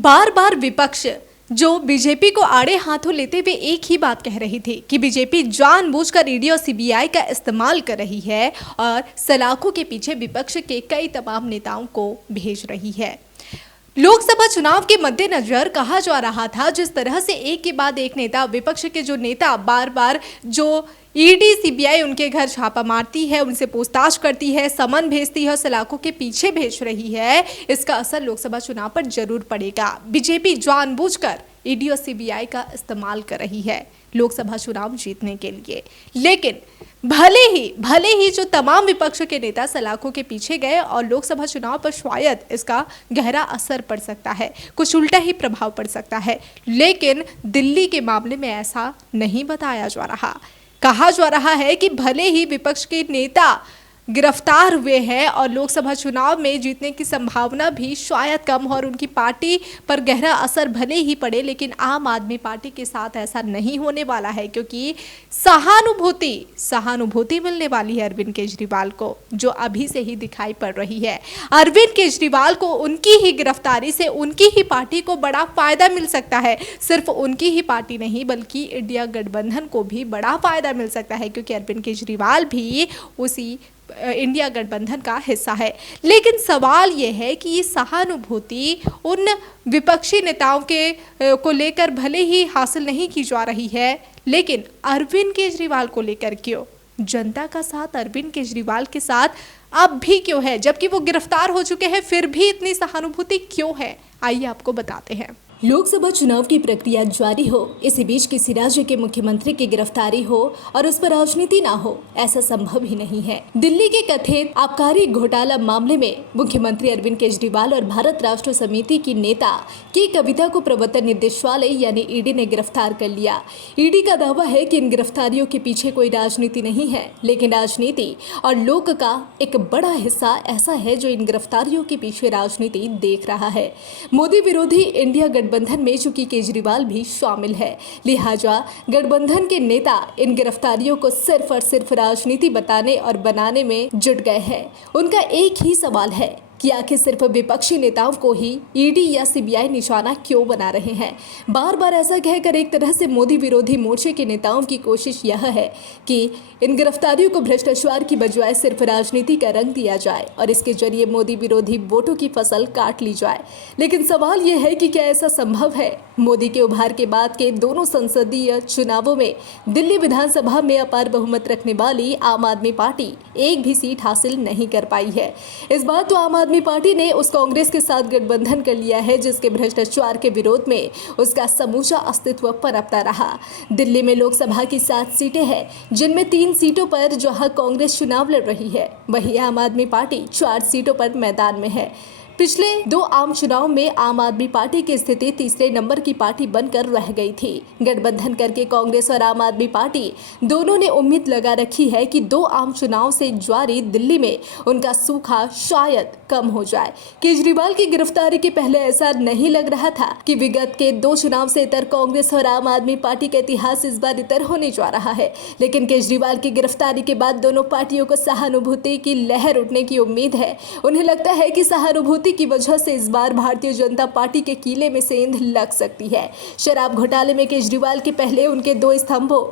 बार बार विपक्ष जो बीजेपी को आड़े हाथों लेते हुए एक ही बात कह रही थी कि बीजेपी जानबूझकर ईडी और सीबीआई का इस्तेमाल कर रही है और सलाखों के पीछे विपक्ष के कई तमाम नेताओं को भेज रही है। लोकसभा चुनाव के मद्देनजर कहा जा रहा था, जिस तरह से एक के बाद एक नेता, विपक्ष के जो नेता बार बार जो ईडी सीबीआई उनके घर छापा मारती है, उनसे पूछताछ करती है, समन भेजती है और सलाखों के पीछे भेज रही है, इसका असर लोकसभा चुनाव पर जरूर पड़ेगा। बीजेपी जानबूझकर ईडी और सीबीआई का इस्तेमाल कर रही है लोकसभा चुनाव जीतने के लिए। लेकिन भले ही जो तमाम विपक्ष के नेता सलाखों के पीछे गए और लोकसभा चुनाव पर शायद इसका गहरा असर पड़ सकता है, कुछ उल्टा ही प्रभाव पड़ सकता है, लेकिन दिल्ली के मामले में ऐसा नहीं बताया जा रहा। कहा जा रहा है कि भले ही विपक्ष के नेता गिरफ्तार हुए हैं और लोकसभा चुनाव में जीतने की संभावना भी शायद कम हो और उनकी पार्टी पर गहरा असर भले ही पड़े, लेकिन आम आदमी पार्टी के साथ ऐसा नहीं होने वाला है, क्योंकि सहानुभूति मिलने वाली है अरविंद केजरीवाल को, जो अभी से ही दिखाई पड़ रही है। अरविंद केजरीवाल को उनकी ही गिरफ्तारी से उनकी ही पार्टी को बड़ा फायदा मिल सकता है। सिर्फ उनकी ही पार्टी नहीं बल्कि इंडिया गठबंधन को भी बड़ा फायदा मिल सकता है, क्योंकि अरविंद केजरीवाल भी उसी इंडिया गठबंधन का हिस्सा है। लेकिन सवाल यह है कि ये सहानुभूति उन विपक्षी नेताओं के को लेकर भले ही हासिल नहीं की जा रही है, लेकिन अरविंद केजरीवाल को लेकर क्यों? जनता का साथ अरविंद केजरीवाल के साथ अब भी क्यों है, जबकि वो गिरफ्तार हो चुके हैं, फिर भी इतनी सहानुभूति क्यों है? आइए आपको बताते हैं। लोकसभा चुनाव की प्रक्रिया जारी हो, इसी बीच किसी राज्य के मुख्यमंत्री की गिरफ्तारी हो और उस पर राजनीति ना हो, ऐसा संभव ही नहीं है। दिल्ली के कथित आबकारी घोटाला मामले में मुख्यमंत्री अरविंद केजरीवाल और भारत राष्ट्र समिति की नेता के कविता को प्रवर्तन निदेशालय यानी ईडी ने गिरफ्तार कर लिया। ईडी का दावा है कि इन गिरफ्तारियों के पीछे कोई राजनीति नहीं है, लेकिन राजनीति और लोक का एक बड़ा हिस्सा ऐसा है जो इन गिरफ्तारियों के पीछे राजनीति देख रहा है। मोदी विरोधी इंडिया गठबंधन में चूंकि केजरीवाल भी शामिल है, लिहाजा गठबंधन के नेता इन गिरफ्तारियों को सिर्फ और सिर्फ राजनीति बताने और बनाने में जुट गए हैं। उनका एक ही सवाल है कि आखिर सिर्फ विपक्षी नेताओं को ही ईडी या सीबीआई निशाना क्यों बना रहे हैं। बार बार ऐसा कहकर एक तरह से मोदी विरोधी मोर्चे के नेताओं की कोशिश यह है कि इन गिरफ्तारियों को भ्रष्टाचार की बजाय सिर्फ राजनीति का रंग दिया जाए और इसके जरिए मोदी विरोधी वोटों की फसल काट ली जाए। लेकिन सवाल यह है कि क्या ऐसा संभव है? मोदी के उभार के बाद के दोनों संसदीय चुनावों में दिल्ली विधानसभा में अपार बहुमत रखने वाली आम आदमी पार्टी एक भी सीट हासिल नहीं कर पाई है। इस बार तो आम आदमी पार्टी ने उस कांग्रेस के साथ गठबंधन कर लिया है जिसके भ्रष्टाचार के विरोध में उसका समूचा अस्तित्व पनपता रहा। दिल्ली में लोकसभा की 7 सीटें हैं, जिनमें 3 सीटों पर जहां कांग्रेस चुनाव लड़ रही है, वहीं आम आदमी पार्टी 4 सीटों पर मैदान में है। पिछले 2 आम चुनाव में आम आदमी पार्टी की स्थिति तीसरे नंबर की पार्टी बनकर रह गई थी। गठबंधन करके कांग्रेस और आम आदमी पार्टी दोनों ने उम्मीद लगा रखी है कि 2 आम चुनाव से जारी दिल्ली में उनका सूखा शायद कम हो जाए। केजरीवाल की गिरफ्तारी के पहले ऐसा नहीं लग रहा था कि विगत के 2 चुनाव से इतर कांग्रेस और आम आदमी पार्टी का इतिहास इस बार इतर होने जा रहा है। लेकिन केजरीवाल की गिरफ्तारी के बाद दोनों पार्टियों को सहानुभूति की लहर उठने की उम्मीद है। उन्हें लगता है कि सहानुभूति की वजह से इस बार भारतीय जनता पार्टी के कीले में सेंध लग सकती है। शराब घोटाले में केजरीवाल के पहले उनके 2 स्तंभों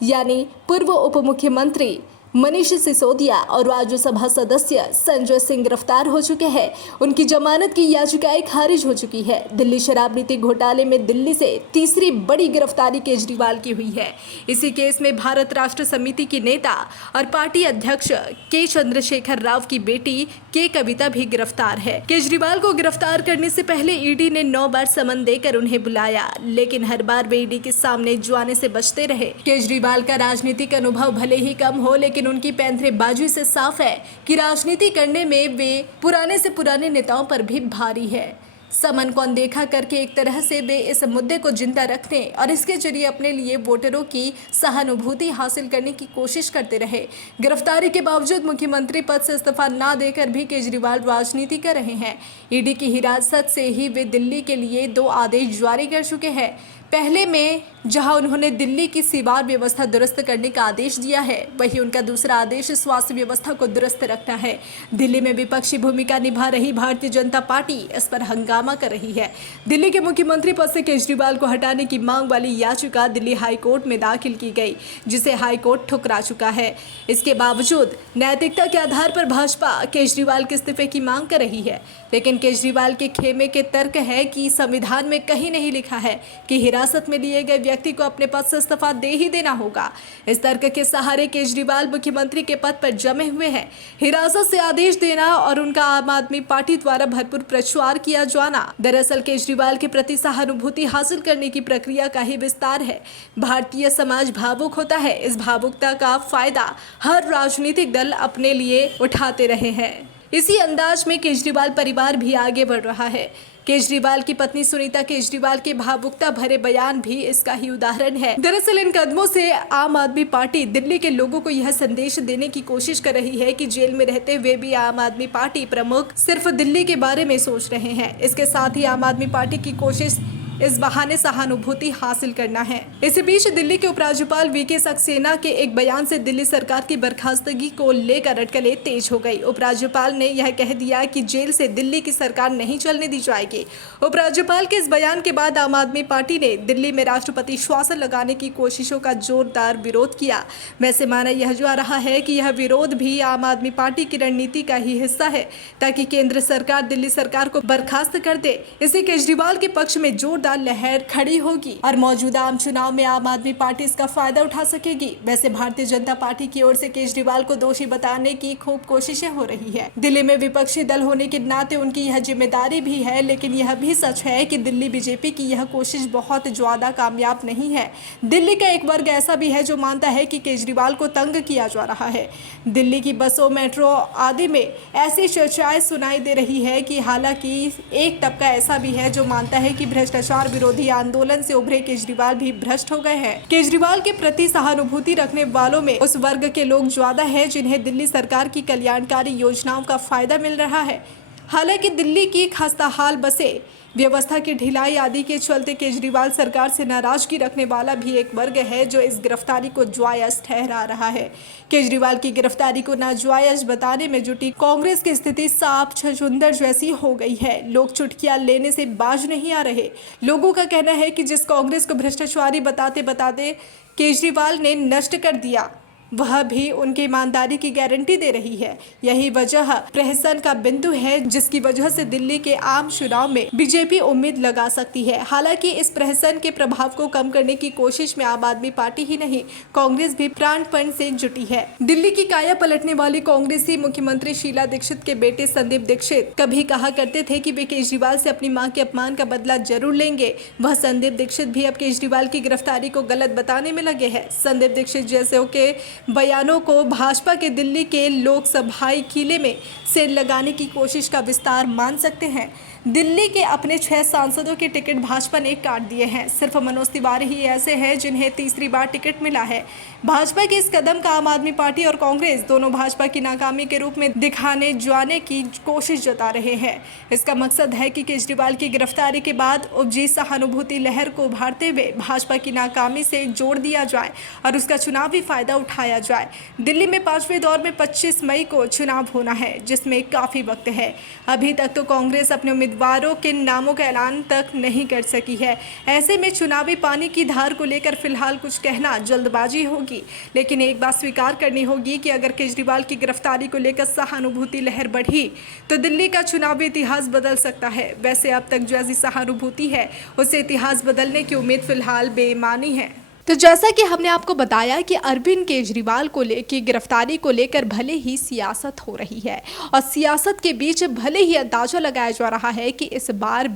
यानी पूर्व उप मुख्यमंत्री मनीष सिसोदिया और राज्यसभा सदस्य संजय सिंह गिरफ्तार हो चुके हैं। उनकी जमानत की याचिकाएं खारिज हो चुकी है। दिल्ली शराब नीति घोटाले में दिल्ली से तीसरी बड़ी गिरफ्तारी केजरीवाल की हुई है। इसी केस में भारत राष्ट्र समिति की नेता और पार्टी अध्यक्ष के चंद्रशेखर राव की बेटी के कविता भी गिरफ्तार है। केजरीवाल को गिरफ्तार करने से पहले ईडी ने 9 बार समन देकर उन्हें बुलाया, लेकिन हर बार वे ईडी के सामने जाने से बचते रहे। केजरीवाल का राजनीतिक अनुभव भले ही कम हो, लेकिन उनकी पैंतरेबाजी से साफ है कि राजनीति करने में वे पुराने से पुराने नेताओं पर भी भारी है। समन को अनदेखा करके एक तरह से वे इस मुद्दे को जिंदा रखने और इसके जरिए अपने लिए वोटरों की सहानुभूति हासिल करने की कोशिश करते रहे। गिरफ्तारी के बावजूद मुख्यमंत्री पद से इस्तीफा न देकर भी केजरीवाल राजनीति कर रहे हैं। ईडी की हिरासत से ही वे दिल्ली के लिए 2 आदेश जारी कर चुके हैं। पहले में जहां उन्होंने दिल्ली की सीमार व्यवस्था दुरुस्त करने का आदेश दिया है, वहीं उनका दूसरा आदेश स्वास्थ्य व्यवस्था को दुरुस्त रखना है। दिल्ली में विपक्षी भूमिका निभा रही भारतीय जनता पार्टी इस पर हंगामा कर रही है। दिल्ली के मुख्यमंत्री पद से केजरीवाल को हटाने की मांग वाली याचिका दिल्ली हाई कोर्ट में दाखिल की गई, जिसे हाई कोर्ट ठुकरा चुका है। इसके बावजूद नैतिकता के आधार पर भाजपा केजरीवाल के इस्तीफे की मांग कर रही है, लेकिन केजरीवाल के खेमे के तर्क है कि संविधान में कहीं नहीं लिखा है कि हिरासत में लिए गए व्यक्ति को अपने पद से इस्तीफा दे ही देना होगा। इस तर्क के सहारे केजरीवाल मुख्यमंत्री के पद पर जमे हुए हैं। हिरासत से आदेश देना और उनका आम आदमी पार्टी द्वारा भरपूर प्रचार किया जाना दरअसल केजरीवाल के प्रति सहानुभूति हासिल करने की प्रक्रिया का ही विस्तार है। भारतीय समाज भावुक होता है। इस भावुकता का फायदा हर राजनीतिक दल अपने लिए उठाते रहे हैं। इसी अंदाज में केजरीवाल परिवार भी आगे बढ़ रहा है। केजरीवाल की पत्नी सुनीता केजरीवाल के भावुकता भरे बयान भी इसका ही उदाहरण है। दरअसल इन कदमों से आम आदमी पार्टी दिल्ली के लोगों को यह संदेश देने की कोशिश कर रही है कि जेल में रहते हुए भी आम आदमी पार्टी प्रमुख सिर्फ दिल्ली के बारे में सोच रहे हैं। इसके साथ ही आम आदमी पार्टी की कोशिश इस बहाने सहानुभूति हासिल करना है। इसी बीच दिल्ली के उपराज्यपाल वीके सक्सेना के एक बयान से दिल्ली सरकार की बर्खास्तगी को लेकर अटकलें तेज हो गई। उपराज्यपाल ने यह कह दिया कि जेल से दिल्ली की सरकार नहीं चलने दी जाएगी। उपराज्यपाल के इस बयान के बाद आम आदमी पार्टी ने दिल्ली में राष्ट्रपति शासन लगाने की कोशिशों का जोरदार विरोध किया। वैसे माना यह जा रहा है कि यह विरोध भी आम आदमी पार्टी की रणनीति का ही हिस्सा है, ताकि केंद्र सरकार दिल्ली सरकार को बर्खास्त कर दे। इसे केजरीवाल के पक्ष में जोरदार लहर खड़ी होगी और मौजूदा आम चुनाव में आम आदमी पार्टी इसका फायदा उठा सकेगी। वैसे भारतीय जनता पार्टी की ओर से केजरीवाल को दोषी बताने की खूब कोशिशें हो रही है। दिल्ली में विपक्षी दल होने के नाते उनकी यह जिम्मेदारी भी है, लेकिन यह भी सच है कि दिल्ली बीजेपी की यह कोशिश बहुत ज्यादा कामयाब नहीं है। दिल्ली का एक वर्ग ऐसा भी है जो मानता है कि केजरीवाल को तंग किया जा रहा है। दिल्ली की बसों, मेट्रो आदि में ऐसी चर्चाएं सुनाई दे रही है कि हालांकि एक तबका ऐसा भी है जो मानता है कि भ्रष्टाचार विरोधी आंदोलन से उभरे केजरीवाल भी भ्रष्ट हो गए हैं। केजरीवाल के प्रति सहानुभूति रखने वालों में उस वर्ग के लोग ज्यादा है जिन्हें दिल्ली सरकार की कल्याणकारी योजनाओं का फायदा मिल रहा है। हालांकि दिल्ली की खस्ताहाल बसें, व्यवस्था की ढिलाई आदि के चलते केजरीवाल सरकार से नाराजगी रखने वाला भी एक वर्ग है जो इस गिरफ्तारी को जायज ठहरा रहा है। केजरीवाल की गिरफ्तारी को नाजायज बताने में जुटी कांग्रेस की स्थिति साफ छछूंदर जैसी हो गई है। लोग चुटकियां लेने से बाज नहीं आ रहे। लोगों का कहना है कि जिस कांग्रेस को भ्रष्टाचारी बताते बताते केजरीवाल ने नष्ट कर दिया, वह भी उनकी ईमानदारी की गारंटी दे रही है। यही वजह प्रहसन का बिंदु है जिसकी वजह से दिल्ली के आम चुनाव में बीजेपी उम्मीद लगा सकती है। हालांकि इस प्रहसन के प्रभाव को कम करने की कोशिश में आम आदमी पार्टी ही नहीं, कांग्रेस भी प्राणपण से जुटी है। दिल्ली की काया पलटने वाली कांग्रेसी मुख्यमंत्री शीला दीक्षित के बेटे संदीप दीक्षित कभी कहा करते थे कि वे केजरीवाल से अपनी मां के अपमान का बदला जरूर लेंगे। वह संदीप दीक्षित भी अब केजरीवाल की गिरफ्तारी को गलत बताने में लगे हैं। संदीप दीक्षित जैसे के बयानों को भाजपा के दिल्ली के लोकसभाई किले में सेल लगाने की कोशिश का विस्तार मान सकते हैं। दिल्ली के अपने 6 सांसदों के टिकट भाजपा ने काट दिए हैं। सिर्फ मनोज तिवारी ही ऐसे हैं जिन्हें तीसरी बार टिकट मिला है। भाजपा के इस कदम का आम आदमी पार्टी और कांग्रेस दोनों भाजपा की नाकामी के रूप में दिखाने जाने की कोशिश जता रहे हैं। इसका मकसद है कि केजरीवाल की गिरफ्तारी के बाद उपजी सहानुभूति लहर को उभारते हुए भाजपा की नाकामी से जोड़ दिया जाए और उसका चुनावी फायदा उठाया जाए। दिल्ली में 5वें दौर में 25 मई को चुनाव होना है, जिसमें काफी वक्त है। अभी तक तो कांग्रेस अपने उम्मीदवारों के नामों का ऐलान तक नहीं कर सकी है। ऐसे में चुनावी पानी की धार को लेकर फिलहाल कुछ कहना जल्दबाजी होगी, लेकिन एक बात स्वीकार करनी होगी कि अगर केजरीवाल की गिरफ्तारी को लेकर सहानुभूति लहर बढ़ी तो दिल्ली का चुनावी इतिहास बदल सकता है। वैसे अब तक जो ऐसी सहानुभूति है उससे इतिहास बदलने की उम्मीद फिलहाल बेईमानी है। तो जैसा कि हमने आपको बताया कि अरविंद केजरीवाल को लेकर गिरफ्तारी को लेकर भले ही सियासत हो रही है और सियासत के बीच भले ही अंदाजा लगाया जा रहा है कि इस बार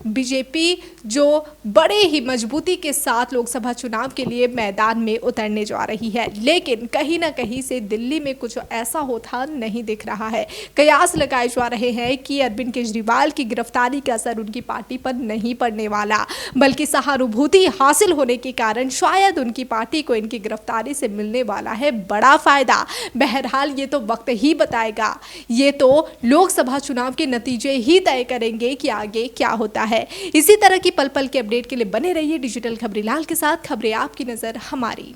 बीजेपी जो बड़े ही मजबूती के साथ लोकसभा चुनाव के लिए मैदान में उतरने जा रही है, लेकिन कहीं ना कहीं से दिल्ली में कुछ ऐसा होता नहीं दिख रहा है। कयास लगाए जा रहे हैं कि अरविंद केजरीवाल की गिरफ्तारी का असर उनकी पार्टी पर नहीं पड़ने वाला, बल्कि सहानुभूति हासिल होने के कारण शायद उनकी पार्टी को इनकी गिरफ्तारी से मिलने वाला है बड़ा फायदा। बहरहाल ये तो वक्त ही बताएगा, ये तो लोकसभा चुनाव के नतीजे ही तय करेंगे कि आगे क्या होता है। इसी तरह की पल पल के अपडेट के लिए बने रहिए डिजिटल खबरीलाल के साथ। खबरें आपकी नजर हमारी।